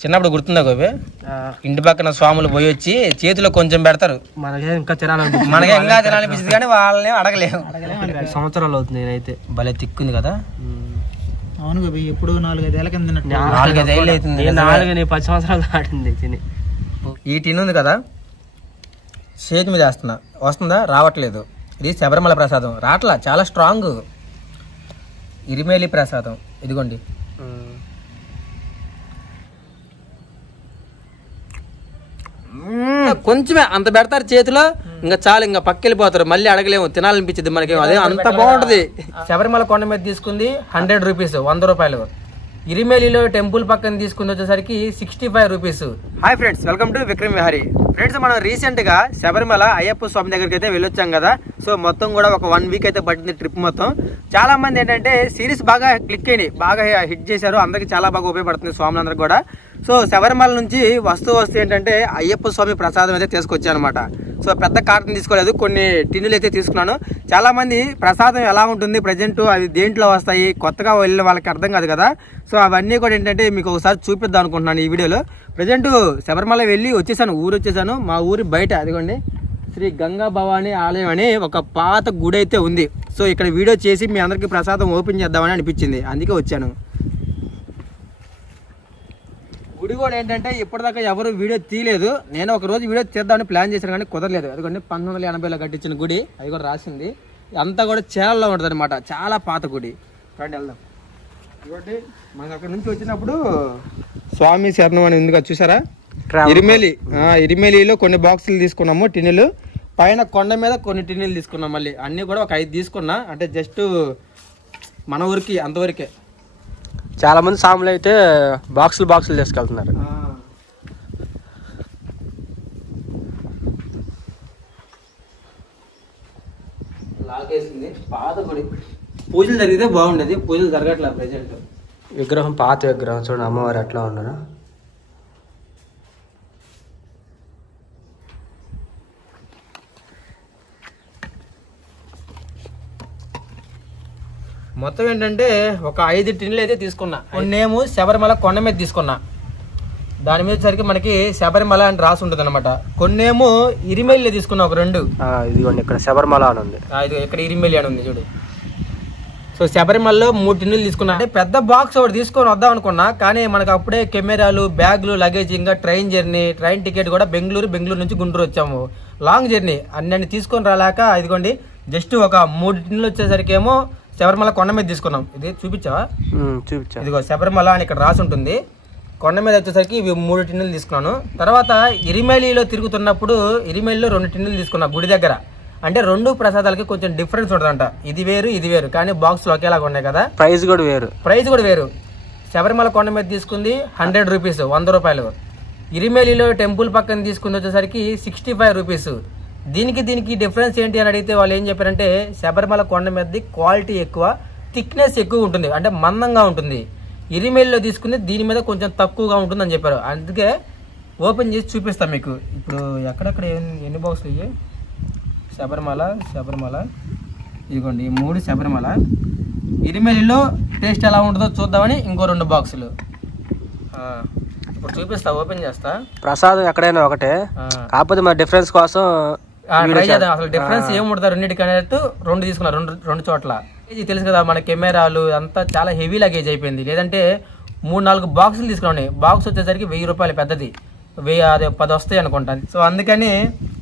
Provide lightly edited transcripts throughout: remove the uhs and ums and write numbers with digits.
చిన్నప్పుడు గుర్తుందా గోపి? ఇంటి పక్కన స్వాములు పోయి వచ్చి చేతిలో కొంచెం పెడతారు, మనకే ఇంకా తినాలనిపిస్తుంది కానీ వాళ్ళని అడగలేము. సంవత్సరాలు అవుతుంది నేనైతే. భలే తిక్కుంది కదా. అవును గోపి, ఎప్పుడు 4-5 ఏళ్ళ కింద 4-5 ఏళ్ళు అవుతుంది. 10 సంవత్సరాలు దాటింది తిని. ఈ టిన్ ఉంది కదా, చేతి మీద వేస్తున్నా, వస్తుందా? రావట్లేదు. ఇది శబరిమల ప్రసాదం, రాట్లా, చాలా స్ట్రాంగ్. ఇరిమేలి ప్రసాదం ఇదిగోండి. కొంచెమే అంత పెడతారు చేతిలో, ఇంకా చాలు, ఇంకా పక్కెళ్ళిపోతారు. మళ్ళీ అడగలేము, తినాలనిపించింది మనకి. అదే అంత బాగుంటది. శబరిమల కొండ మీద తీసుకుంది 100 రూపీస్, 100 రూపాయలు. ఇరిమేలిలో టెంపుల్ పక్కన తీసుకుని వచ్చేసరికి 65 rupees. Hi friends, welcome to Vikram Vihari. Friends, మనం రీసెంట్ గా శబరిమల అయ్యప్ప స్వామి దగ్గరికి అయితే వెళ్ళొచ్చాం కదా. సో మొత్తం కూడా ఒక 1 వీక్ అయితే పట్టింది ట్రిప్ మొత్తం. చాలా మంది ఏంటంటే సిరీస్ బాగా క్లిక్ అయినాయి, బాగా హిట్ చేశారు, అందరికి చాలా బాగా ఉపయోగపడుతుంది స్వాములందరికీ కూడా. సో శబరిమల నుంచి వస్తూ ఏంటంటే అయ్యప్ప స్వామి ప్రసాదం అయితే తీసుకొచ్చాను అనమాట. సో పెద్ద కార్టన్ తీసుకోలేదు, కొన్ని టిన్నులు అయితే తీసుకున్నాను. చాలా మంది ప్రసాదం ఎలా ఉంటుంది ప్రజెంట్, అవి దేంట్లో వస్తాయి, కొత్తగా వెళ్ళిన వాళ్ళకి అర్థం కాదు కదా. సో అవన్నీ కూడా ఏంటంటే మీకు ఒకసారి చూపిద్దాం అనుకుంటున్నాను ఈ వీడియోలో. ప్రజెంట్ శబరిమల వెళ్ళి వచ్చేసాను, ఊరు వచ్చేసాను. మా ఊరి బయట అదిగోండి శ్రీ గంగా భవానీ ఆలయం అని ఒక పాత గుడి అయితే ఉంది. సో ఇక్కడ వీడియో చేసి మీ అందరికీ ప్రసాదం ఓపెన్ చేద్దామని అనిపించింది, అందుకే వచ్చాను. గుడి కూడా ఏంటంటే ఇప్పటిదాకా ఎవరు వీడియో తీయలేదు. నేను ఒక రోజు వీడియో తీద్దామని ప్లాన్ చేశాను కానీ కుదరలేదు. అదిగోండి 1980లో కట్టించిన గుడి, అది కూడా రాసింది. అంతా కూడా చేలలో ఉంటుంది అనమాట, చాలా పాత గుడి. రండి వెళ్దాం. ఇవ్వండి, మనకు అక్కడ నుంచి వచ్చినప్పుడు స్వామి శరణం అని ఉంది కదా, చూసారా? ఇరిమేలిలో కొన్ని బాక్సులు తీసుకున్నాము, టిన్నులు. పైన కొండ మీద కొన్ని టిన్నులు తీసుకున్నాం. మళ్ళీ అన్నీ కూడా ఒక 5 తీసుకున్నా, అంటే జస్ట్ మన ఊరికి అంతవరకే. చాలా మంది సాములు అయితే బాక్సులు తీసుకెళ్తున్నారు. లాగేసింది పాత గుడి. పూజలు జరిగితే బాగుండేది, పూజలు జరగట్లేదు ప్రెజెంట్. విగ్రహం పాత విగ్రహం చూడండి, అమ్మవారు ఎట్లా ఉండరు. మొత్తం ఏంటంటే ఒక 5 టిన్నులు అయితే తీసుకున్నా. కొన్నేమో శబరిమల కొండ మీద తీసుకున్నా, దాని మీద సరికి మనకి శబరిమల అని రాసి ఉంటుంది అనమాట. కొన్నేమో ఇరిమేలి తీసుకున్నా, ఒక 2. ఇదిగోండి ఇక్కడ శబరిమల అని ఉంది, ఇక్కడ ఇరిమేలి అని ఉంది చూడు. సో శబరిమలలో 3 టిన్నులు తీసుకున్నా. అంటే పెద్ద బాక్స్ ఒకటి తీసుకొని వద్దాం అనుకున్నా, కానీ మనకు అప్పుడే కెమెరాలు, బ్యాగులు, లగేజ్, ఇంకా ట్రైన్ జర్నీ, ట్రైన్ టికెట్ కూడా బెంగళూరు నుంచి గుంటూరు వచ్చాము, లాంగ్ జర్నీ. అన్నీ తీసుకొని రాలేక ఇదిగోండి జస్ట్ ఒక 3 టిన్నులు వచ్చేసరికి ఏమో శబరిమల కొండ మీద తీసుకున్నాం. ఇది చూపించావా? ఇదిగో శబరిమల అని ఇక్కడ రాసి ఉంటుంది. కొండ మీద వచ్చేసరికి ఇవి 3 టిన్నులు తీసుకున్నాను. తర్వాత ఇరిమేలిలో తిరుగుతున్నప్పుడు ఇరిమేలిలో 2 టిన్నులు తీసుకున్నా గుడి దగ్గర. అంటే 2 ప్రసాదాలకి కొంచెం డిఫరెన్స్ ఉంటుందంట, ఇది వేరు కానీ బాక్స్లో ఒకేలాగా ఉన్నాయి కదా. ప్రైస్ కూడా వేరు. శబరిమల కొండ మీద తీసుకుంది 100 రూపీస్, 100 రూపాయలు. ఇరిమేలిలో టెంపుల్ పక్కన తీసుకుంది వచ్చేసరికి 65 రూపీస్. దీనికి డిఫరెన్స్ ఏంటి అని అడిగితే వాళ్ళు ఏం చెప్పారంటే శబరిమల కొండ మీద క్వాలిటీ ఎక్కువ, థిక్నెస్ ఎక్కువ ఉంటుంది, అంటే మందంగా ఉంటుంది. ఇరిమేలిలో తీసుకుంది దీని మీద కొంచెం తక్కువగా ఉంటుంది అని చెప్పారు. అందుకే ఓపెన్ చేసి చూపిస్తాం మీకు. ఇప్పుడు ఎక్కడెక్కడ ఎన్ని బాక్సులు ఇవి? శబరిమల ఇదిగోండి, ఈ 3 శబరిమల. ఇరిమేలిలో టేస్ట్ ఎలా ఉంటుందో చూద్దామని ఇంకో 2 బాక్సులు. ఇప్పుడు చూపిస్తా, ఓపెన్ చేస్తా. ప్రసాదం ఎక్కడైనా ఒకటే, కాకపోతే మరి డిఫరెన్స్ కోసం ట్రై చేద్దాం. అసలు డిఫరెన్స్ ఏముంటుంది రెండింటికి అన్నట్టు 2 తీసుకున్నా, 2 చోట్ల. ఇది తెలుసు కదా మన కెమెరాలు అంతా చాలా హెవీ లగేజ్ అయిపోయింది. లేదంటే 3-4 బాక్సులు తీసుకున్నాను. బాక్స్ వచ్చేసరికి 1000 రూపాయలు పెద్దది, 10 వస్తాయి అనుకుంటాను. సో అందుకని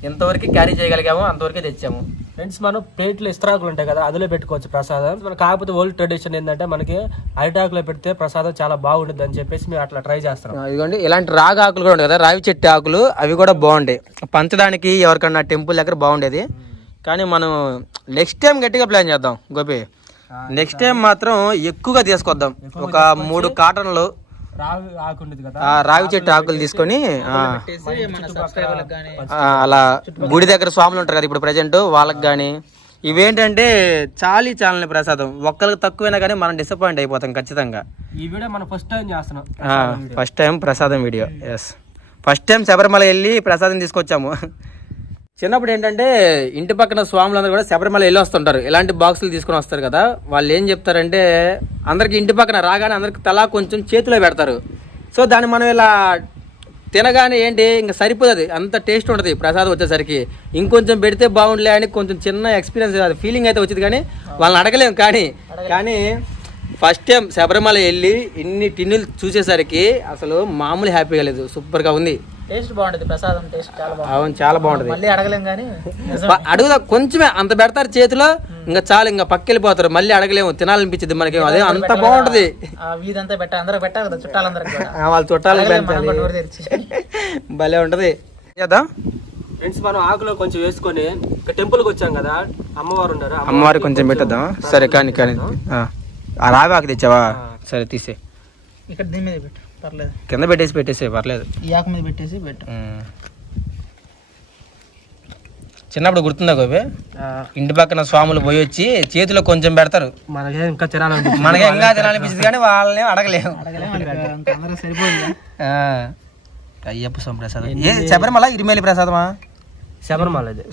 ఎంతవరకు క్యారీ చేయగలిగామో అంతవరకే తెచ్చాము. ఫ్రెండ్స్, మనం ప్లేట్లు ఇస్త్రాకులు ఉంటాయి కదా, అందులో పెట్టుకోవచ్చు ప్రసాదం. మన కాకపోతే ఓల్డ్ ట్రెడిషన్ ఏంటంటే మనకి అరిటాకులో పెడితే ప్రసాదం చాలా బాగుంటుంది అని చెప్పేసి మేము అట్లా ట్రై చేస్తాం. ఇదిగోండి ఇలాంటి రాగి ఆకులు కూడా ఉంటాయి కదా, రావి చెట్టు ఆకులు, అవి కూడా బాగుంటాయి పంచడానికి. ఎవరికన్నా టెంపుల్ దగ్గర బాగుండేది. కానీ మనం నెక్స్ట్ టైం గట్టిగా ప్లాన్ చేద్దాం గోపి. నెక్స్ట్ టైం మాత్రం ఎక్కువగా తీసుకొద్దాం. ఒక 3 కాటన్లు రావి చెట్టు ఆకులు తీసుకొని అలా గుడి దగ్గర స్వాములు ఉంటారు కదా ఇప్పుడు ప్రజెంట్, వాళ్ళకి కానీ ఇవేంటంటే చాలని ప్రసాదం. ఒక్కరికి తక్కువైనా కానీ మనం డిసప్పాయింట్ అయిపోతాం ఖచ్చితంగా. ఈ వీడియో మనం ఫస్ట్ టైం చేస్తున్నాం, ఫస్ట్ టైం ప్రసాదం video. Yes, first time Sabarimala వెళ్ళి ప్రసాదం తీసుకొచ్చాము. చిన్నప్పుడు ఏంటంటే ఇంటి పక్కన స్వాములందరూ కూడా శబరిమల వెళ్ళి వస్తుంటారు, ఇలాంటి బాక్సులు తీసుకొని వస్తారు కదా. వాళ్ళు ఏం చెప్తారంటే అందరికి ఇంటి పక్కన రాగానే అందరికి తలా కొంచెం చేతిలో పెడతారు. సో దాన్ని మనం ఇలా తినగానే ఏంటి ఇంకా సరిపోతుంది, అంత టేస్ట్ ఉంటుంది ప్రసాదం వచ్చేసరికి. ఇంకొంచెం పెడితే బాగుండలే అని కొంచెం చిన్న ఎక్స్పీరియన్స్ ఫీలింగ్ అయితే వచ్చింది, కానీ వాళ్ళని అడగలేము. కానీ ఫస్ట్ టైం శబరిమల వెళ్ళి ఇన్ని టిన్నులు చూసేసరికి అసలు మామూలు హ్యాపీగా లేదు, సూపర్గా ఉంది. టేస్ట్ బాగుంటుంది, ప్రసాదం టేస్ట్ చాలా బాగుంటుంది. అవును, చాలా బాగుంటుంది. మళ్ళీ అడగలేం కానీ అడుగుదా కొంచెమే అంత పెడతారు చేతిలో, ఇంకా చాలు, ఇంకా పక్కెళ్ళిపోతారు, మళ్ళీ అడగలేము, తినాలనిపించింది మనకి. అదే అంత బాగుంటుంది. వీధంతా అందరూ పెట్టాలి కదా, చుట్టాలందరికి కూడా. వాళ్ళ చుట్టాలు భలే ఉంటది. చేద్దాం ఫ్రెండ్స్, మనం ఆకులో కొంచెం వేసుకొని ఇక టెంపుల్కి వచ్చాం కదా, అమ్మవారు ఉన్నారు, అమ్మవారికి కొంచెం పెట్టద్దాం. సరే కానీ ఆ రావి ఆకు తెచ్చావా? సరే తీసే, ఇక్కడ దీని మీద పెట్టు, పర్లేదు. కింద పెట్టేసి పర్లేదు, ఈ ఆకు మీద పెట్టేసి పెట్టు. చిన్నప్పుడు గుర్తుందా గోపి, ఇంటి పక్కన స్వాములు పోయి వచ్చి చేతిలో కొంచెం పెడతారు, మనకే ఇంకా తినాలనిపించింది, మనకి ఇంకా తినాలనిపించింది, కానీ వాళ్ళని అడగలేము. అందరూ సరిపోయింది. అయ్యప్ప స్వామి ప్రసాదం. ఏ శబరిమల ఇరిమేలి ప్రసాదమా? శబరిమల ఇది.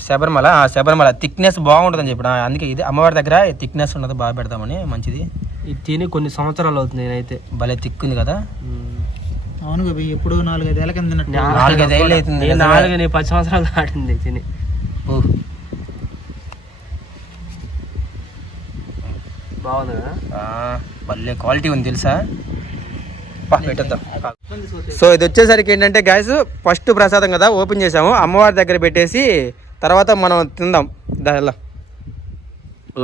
శబరిమల థిక్నెస్ బాగుంటుందని చెప్పిన, అందుకే ఇది అమ్మవారి దగ్గర థిక్నెస్ ఉన్నది, బాగా పెడతామని. మంచిది. ఇది తిని కొన్ని సంవత్సరాలు అవుతుంది, నేనైతే. భలే తిక్కుంది కదా. అవును గోపి, ఎప్పుడు 4-5 ఏళ్ళ కింద 4-5 ఏళ్ళు అవుతుంది. 10 సంవత్సరాలు దాటింది తిని. బాగుంది కదా, భలే క్వాలిటీ ఉంది తెలుసా. పెట్టేద్దాం. సో ఇది వచ్చేసరికి ఏంటంటే గ్యాస్ ఫస్ట్ ప్రసాదం కదా, ఓపెన్ చేసాము, అమ్మవారి దగ్గర పెట్టేసి తర్వాత మనం తిందాం. దానిలో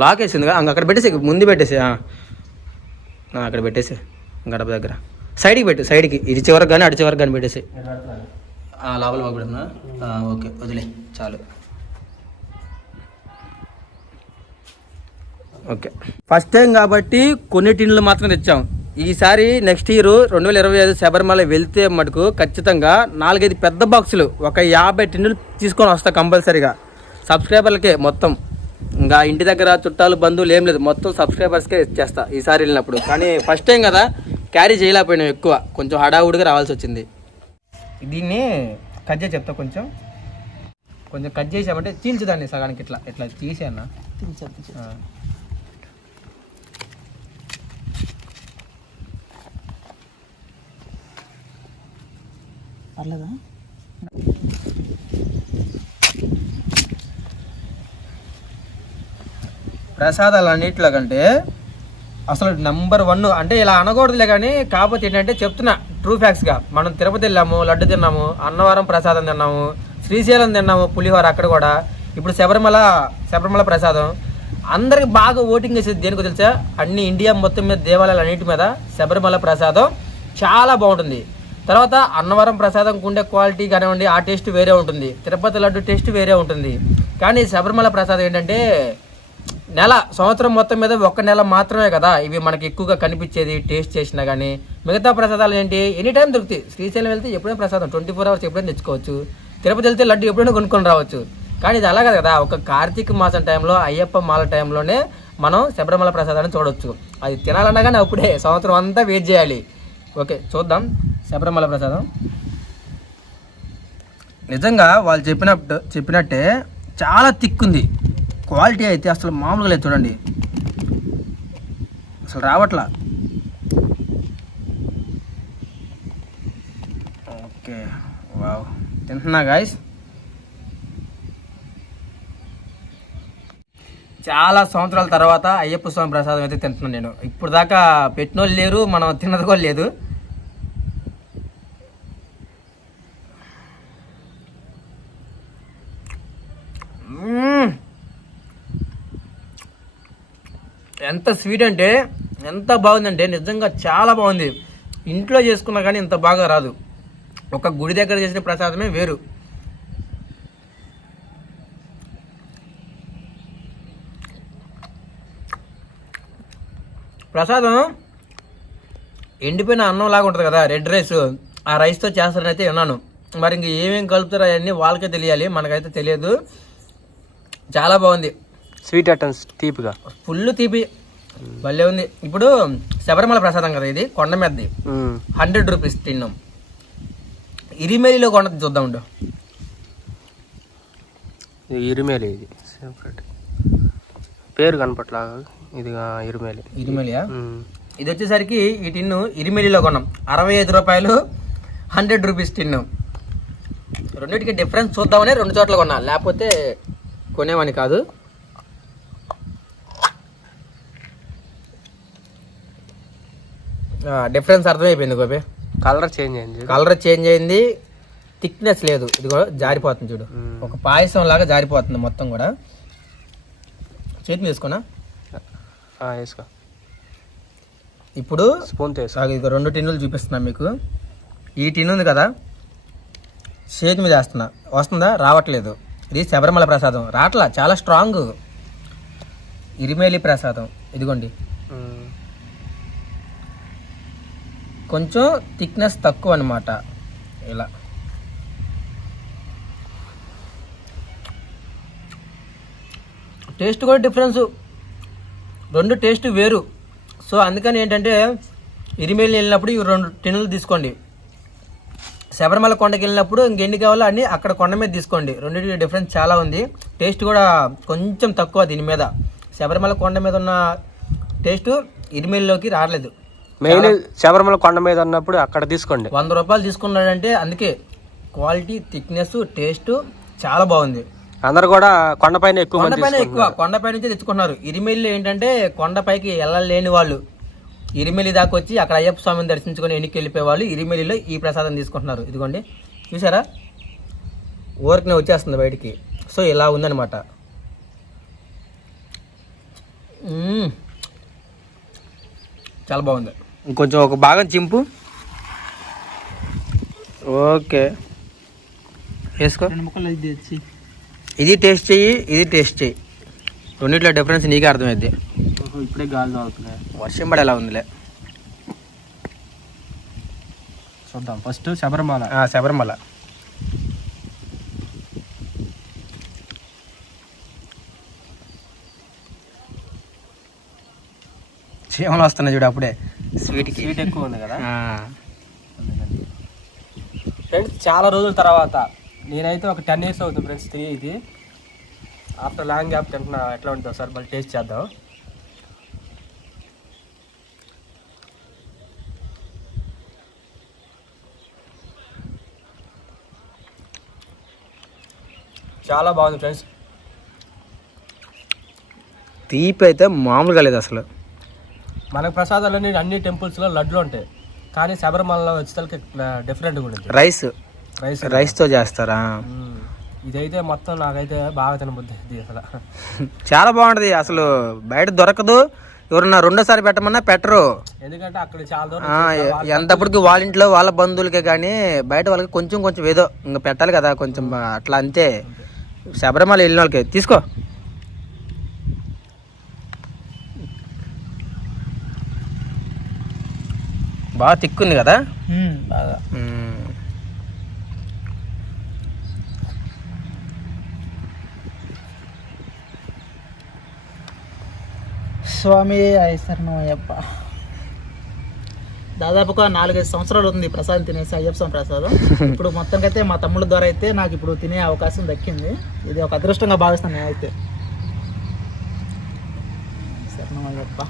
లాక్ వేసింది కదా, అక్కడ పెట్టేసి ముందు పెట్టేసి, అక్కడ పెట్టేసి గడప దగ్గర సైడ్కి పెట్టు, సైడ్కి ఇటు చివరికి కానీ అటు చివరికి కానీ పెట్టేసి లోపల బాగా పెడుతున్నా. ఓకే, వదిలే, చాలు. ఓకే, ఫస్ట్ టైం కాబట్టి కొన్ని టిన్నులు మాత్రం తెచ్చాం. ఈసారి నెక్స్ట్ ఇయర్ 2025 శబరిమల వెళ్తే మటుకు ఖచ్చితంగా 4-5 పెద్ద బాక్సులు, ఒక 50 టిన్నులు తీసుకొని వస్తా కంపల్సరీగా. సబ్స్క్రైబర్లకే మొత్తం, ఇంకా ఇంటి దగ్గర చుట్టాలు బంధువులు ఏం లేదు, మొత్తం సబ్స్క్రైబర్స్కే ఇచ్చేస్తా ఈసారి వెళ్ళినప్పుడు. కానీ ఫస్ట్ టైం కదా, క్యారీ చేయలేకపోయినాం, ఎక్కువ కొంచెం హడావుడిగా రావాల్సి వచ్చింది. దీన్ని కట్ చేసి చెప్తా, కొంచెం కట్ చేసామంటే చీల్చుదాన్ని సగానికి, ఇట్లా తీసి అన్న. పర్లేదా? ప్రసాదాలు అన్నిట్లో కంటే అసలు నెంబర్ 1 అంటే ఇలా అనకూడదులే, కానీ కాకపోతే ఏంటంటే చెప్తున్నా ట్రూ ఫ్యాక్ట్స్గా. మనం తిరుపతి వెళ్ళాము, లడ్డు తిన్నాము, అన్నవరం ప్రసాదం తిన్నాము, శ్రీశైలం తిన్నాము, పులిహోర అక్కడ కూడా. ఇప్పుడు శబరిమల ప్రసాదం అందరికి బాగా ఓటింగ్ వేసేది దేనికో తెలుసా? అన్ని ఇండియా మొత్తం మీద దేవాలయాలు అన్నిటి మీద శబరిమల ప్రసాదం చాలా బాగుంటుంది. తర్వాత అన్నవరం ప్రసాదం ఉండే క్వాలిటీ కానివ్వండి, ఆ టేస్ట్ వేరే ఉంటుంది, తిరుపతి లడ్డు టేస్ట్ వేరే ఉంటుంది. కానీ శబరిమల ప్రసాదం ఏంటంటే సంవత్సరం మొత్తం మీద 1 నెల మాత్రమే కదా ఇవి మనకి ఎక్కువగా కనిపించేది, టేస్ట్ చేసినా. కానీ మిగతా ప్రసాదాలు ఏంటి, ఎనీ టైం దొరుకుతాయి. శ్రీశైలం వెళ్తే ఎప్పుడైనా ప్రసాదం 24 hours ఎప్పుడైనా తెచ్చుకోవచ్చు, తిరుపతి వెళ్తే లడ్డు ఎప్పుడైనా కొనుక్కొని రావచ్చు. కానీ ఇది అలాగే కదా, ఒక కార్తీక మాసం టైంలో, అయ్యప్ప మాల టైంలోనే మనం శబరిమల ప్రసాదాన్ని చూడవచ్చు. అది తినాలన్నా కానీ అప్పుడే సంవత్సరం అంతా వెయిట్ చేయాలి. ఓకే, చూద్దాం శబరిమల ప్రసాదం. నిజంగా వాళ్ళు చెప్పినట్టే చాలా థిక్కుంది, క్వాలిటీ అయితే అసలు మామూలుగా లేదు. చూడండి, అసలు రావట్లా. ఓకే, వావ్, తింటున్నా గాయస్. చాలా సంవత్సరాల తర్వాత అయ్యప్ప స్వామి ప్రసాదం అయితే తింటున్నాను నేను. ఇప్పుడు దాకా పెట్టినోళ్ళు లేరు, మనం తిన్నది కూడా లేదు. ఎంత స్వీట్ అంటే ఎంత బాగుందంటే నిజంగా చాలా బాగుంది. ఇంట్లో చేసుకున్నా కానీ ఇంత బాగా రాదు. ఒక గుడి దగ్గర చేసిన ప్రసాదమే వేరు. ప్రసాదం ఎండిపోయిన అన్నం లాగా ఉంటుంది కదా, రెడ్ రైస్, ఆ రైస్తో చేస్తారని అయితే విన్నాను. మరి ఇంక ఏమేమి కలుపుతారో అవన్నీ వాళ్ళకే తెలియాలి, మనకైతే తెలియదు. చాలా బాగుంది, స్వీట్ ఐటమ్స్, తీపిగా, ఫుల్ తీపి, భలే ఉంది. ఇప్పుడు శబరిమల ప్రసాదం కదా ఇది, కొండ మీదది, 100 రూపీస్ తిన్నాం. ఇరిమేలిలో కొండ చూద్దాం ఉండు. ఇరిమేలి, ఇది సెపరేట్ పేరు కనపట్లా, ఇది ఇరిమేలి. ఇరిమేలియా? ఇది వచ్చేసరికి ఈ టిన్ను ఇరిమిలిలో కొన్నాం, 65 రూపాయలు, 100 రూపీస్ టిన్ను. రెండింటికి డిఫరెన్స్ చూద్దామని 2 చోట్ల కొన్నా, లేకపోతే కొనేవాని కాదు. డిఫరెన్స్ అర్థమైపోయింది గోపి. కలర్ చేంజ్ అయింది, థిక్నెస్ లేదు, ఇది కూడా జారిపోతుంది చూడు, ఒక పాయసం లాగా జారిపోతుంది మొత్తం కూడా. చేతి తీసుకున్నా వేసుకో. ఇప్పుడు స్పూన్ ఇక 2 టిన్నులు చూపిస్తున్నా మీకు. ఈ టిన్ ఉంది కదా, చేతి మీద వేస్తున్నా, వస్తుందా? రావట్లేదు. ఇది శబరిమల ప్రసాదం, రాట్లా, చాలా స్ట్రాంగ్ ఇరిమేలి ప్రసాదం. ఇదిగోండి, కొంచెం థిక్నెస్ తక్కువ అనమాట. ఇలా టేస్ట్ కూడా డిఫరెన్స్, 2 టేస్ట్ వేరు. సో అందుకని ఏంటంటే ఇరిమేలి వెళ్ళినప్పుడు ఈ 2 టిన్నులు తీసుకోండి, శబరిమల కొండకి వెళ్ళినప్పుడు ఇంకెన్ని కావాలో అన్నీ అక్కడ కొండ మీద తీసుకోండి. రెండింటికి డిఫరెన్స్ చాలా ఉంది. టేస్ట్ కూడా కొంచెం తక్కువ దీని మీద. శబరిమల కొండ మీద ఉన్న టేస్ట్ ఇరిమేలిలోకి రావట్లేదు. మెయిన్ శబరిమల కొండ మీద ఉన్నప్పుడు అక్కడ తీసుకోండి. 100 రూపాయలు తీసుకున్నాడంటే అందుకే క్వాలిటీ, థిక్నెస్, టేస్ట్ చాలా బాగుంది. అందరు కూడా కొండపైన ఎక్కువ కొండపై నుంచే తెచ్చుకున్నారు. ఇరిమేలిలో ఏంటంటే కొండపైకి వెళ్ళలేని వాళ్ళు ఇరిమేలి దాకా వచ్చి అక్కడ అయ్యప్ప స్వామిని దర్శించుకొని ఎన్నికి వెళ్ళిపోయే వాళ్ళు ఇరిమేలిలో ఈ ప్రసాదం తీసుకుంటున్నారు. ఇదిగోండి, చూసారా, ఊరికనే వచ్చేస్తుంది బయటికి. సో ఇలా ఉందన్నమాట. చాలా బాగుంది. ఇంకొంచెం ఒక భాగం చింపు. ఓకే, వేసుకో. 2 ముక్కలు ఇది తెచ్చి ఇది టేస్ట్ చెయ్యి, ఇది టేస్ట్ చెయ్యి, రెండిట్లో డిఫరెన్స్ నీకే అర్థమైద్ది. ఇప్పుడే గాలి తాగుతున్నాయి, వర్షం పడి ఎలా ఉందిలే. చూద్దాం. ఫస్ట్ శబరిమల. శబరిమల చీమలు వస్తున్నాయి చూడు, అప్పుడే స్వీట్ ఎక్కువ ఉంది కదా ఫ్రెండ్స్. చాలా రోజుల తర్వాత నేనైతే ఒక 10 years అవుతుంది ఫ్రెండ్స్ తిని. ఇది ఆఫ్టర్ లాంగ్ గ్యాప్ తింటున్నా. ఎట్లా ఉంటుందో సార్ మళ్ళీ టేస్ట్ చేద్దాం. చాలా బాగుంది ఫ్రెండ్స్. తీపి అయితే మామూలుగా లేదు అసలు. మనకు ప్రసాదాలన్నీ అన్ని టెంపుల్స్లో లడ్లు ఉంటాయి, కానీ శబరిమలలో వచ్చేసరికి డిఫరెంట్గా ఉంటుంది. రైస్తో చేస్తారా? ఇదైతే మొత్తం నాకైతే బాగా తినబుద్ధి అసలు. చాలా బాగుంటుంది అసలు, బయట దొరకదు. ఎవరన్నా 2సారి పెట్టమన్నా పెట్టరు, ఎందుకంటే అక్కడ చాలా దూరం ఎంతప్పటికి వాళ్ళ ఇంట్లో వాళ్ళ బంధువులకే కానీ బయట వాళ్ళకి కొంచెం కొంచెం ఏదో ఇంకా పెట్టాలి కదా కొంచెం, అట్లా అంతే. శబరిమల వెళ్ళిన వాళ్ళకి తీసుకో. బాగా తిక్కుంది కదా, బాగా. స్వామి శరణం అయ్యప్ప. దాదాపుగా 4-5 సంవత్సరాలు ఉంది ప్రసాదం తినేసి, అయ్యప్ప స్వామి ప్రసాదం. ఇప్పుడు మొత్తానికైతే మా తమ్ముళ్ళ ద్వారా అయితే నాకు ఇప్పుడు తినే అవకాశం దక్కింది. ఇది ఒక అదృష్టంగా భావిస్తాను నేనైతే. శరణం అయ్యప్ప.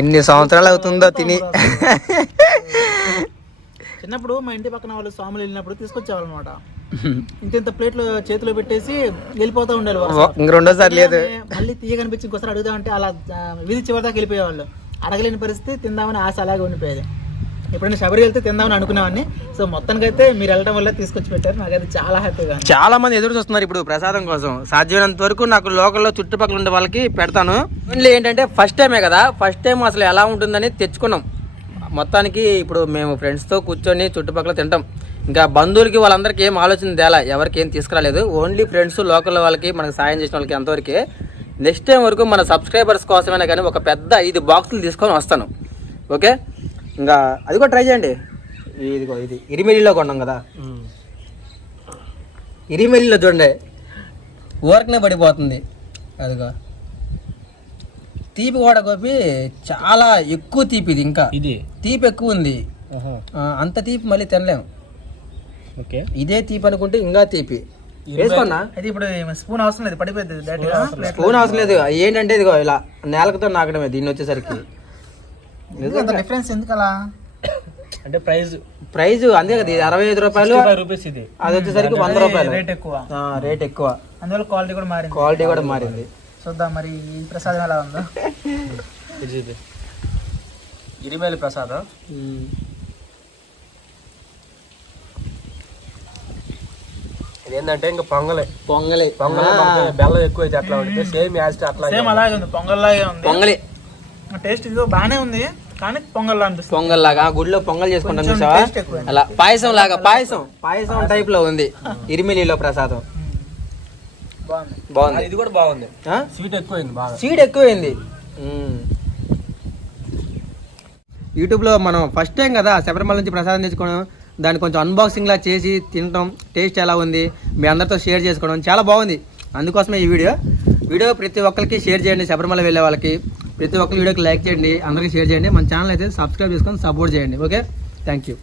ఎన్ని సంవత్సరాలు అవుతుందో తిని. చిన్నప్పుడు మా ఇంటి పక్కన వాళ్ళు స్వాములు వెళ్ళినప్పుడు తీసుకొచ్చేవాళ్ళు అనమాట. ఇంత ప్లేట్లు చేతిలో పెట్టేసి వెళ్ళిపోతూ ఉండేది. ఇంక 2సారి లేదు, మళ్ళీ తీయకనిపించి ఇంకోసారి అడుగుదామంటే అలా వీధి చివరి దాకా వెళ్ళిపోయేవాళ్ళు. అడగలేని పరిస్థితి, తిందామని ఆశ అలాగే ఉండిపోయేది. ఎప్పుడైనా శబరి వెళ్తే తిందామని అనుకునేవాడిని. సో మొత్తానికైతే మీరు వెళ్ళడం వల్ల తీసుకొచ్చి పెట్టారు, నాకైతే చాలా హ్యాపీగా. చాలా మంది ఎదురు చూస్తున్నారు ఇప్పుడు ప్రసాదం కోసం. సాధ్యమైనంత వరకు నాకు లోకల్లో చుట్టుపక్కల ఉండే వాళ్ళకి పెడతాను. ఓన్లీ ఏంటంటే ఫస్ట్ టైమే కదా, ఫస్ట్ టైం అసలు ఎలా ఉంటుందని తెచ్చుకున్నాం. మొత్తానికి ఇప్పుడు మేము ఫ్రెండ్స్తో కూర్చొని చుట్టుపక్కల తింటాం. ఇంకా బంధువులకి వాళ్ళందరికీ ఏం ఆలోచన తేలా, ఎవరికి ఏం తీసుకురాలేదు. ఓన్లీ ఫ్రెండ్స్, లోకల్ వాళ్ళకి, మనకు సాయం చేసిన వాళ్ళకి ఎంతవరకే. నెక్స్ట్ టైం వరకు మన సబ్స్క్రైబర్స్ కోసమైనా కానీ ఒక పెద్ద 5 బాక్సులు తీసుకొని వస్తాను. ఓకే, ఇంకా అది కూడా ట్రై చేయండి. ఇదిగో ఇది ఇరిమెలిలో కొన్నాం కదా, ఇరిమెలిలో చూడండి ఊరకనే పడిపోతుంది. అదిగో తీపి కూడా గోపి చాలా ఎక్కువ తీపి. ఇది ఇంకా ఇది తీపి ఎక్కువ ఉంది. అంత తీపి మళ్ళీ తినలేము. ఓకే, ఇదే తీపి అనుకుంటే ఇంకా తీపి. వేసుకోన్నా. అయితే ఇప్పుడు స్పూన్ అవసరం లేదు, పడిపోతుంది డైరెక్ట్గా. స్పూన్ అవసరం లేదు. ఏంటంటే ఇదిగో ఇలా నేలకతో నాకడమే దీన్ని వచ్చేసరికి. అంత డిఫరెన్స్ ఎందుకు అలా? అంటే ప్రైజ్ అంతే కదా, ఇది 65 రూపాయలు, రూపీస్ ఇది. అది వచ్చేసరికి 100 రూపాయలు. రేట్ ఎక్కువ. రేట్ ఎక్కువ, అందువల్ల క్వాలిటీ కూడా మారింది. క్వాలిటీ కూడా మారింది. చూద్దాం మరి ఈ ప్రసాదం ఎలా ఉందో. ఇది ఇరిమేలి ప్రసాదం. ఇదేంటంటే ఇంకా పొంగలే బెల్లం ఎక్కువ అయితే అట్లా ఉంటుంది. సేమ్ యాజ్ అట్లా సేమ్ అలాగే ఉంది, పొంగల్ లాగే ఉంది. పొంగలి టేస్ట్ ఇదిగో బాగానే ఉంది, కానీ పొంగల్ లా అనిపిస్తుంది. పొంగల్ లాగా గుడిలో పొంగల్ చేసుకుంటాం కొంచెం చూసావా, taste ఎక్కువ. అలా పాయసం లాగా, పాయసం టైప్ లో ఉంది ఇరిమిలిలో ప్రసాదం. బాగుంది. ఇది కూడా బాగుంది. స్వీట్ ఎక్కువైంది, బాగా స్వీట్ ఎక్కువైంది. యూట్యూబ్లో మనం ఫస్ట్ టైం కదా శబరిమల నుంచి ప్రసాదం తెచ్చుకోవడం, దాన్ని కొంచెం అన్బాక్సింగ్ లా చేసి తినటం, టేస్ట్ ఎలా ఉంది మీ అందరితో షేర్ చేసుకోవడం చాలా బాగుంది. అందుకోసమే ఈ వీడియో ప్రతి ఒక్కరికి షేర్ చేయండి. శబరిమల వెళ్ళే వాళ్ళకి ప్రతి ఒక్కరి వీడియోకి లైక్ చేయండి, అందరికీ షేర్ చేయండి. మన ఛానల్ అయితే సబ్స్క్రైబ్ చేసుకొని సపోర్ట్ చేయండి. Okay, thank you.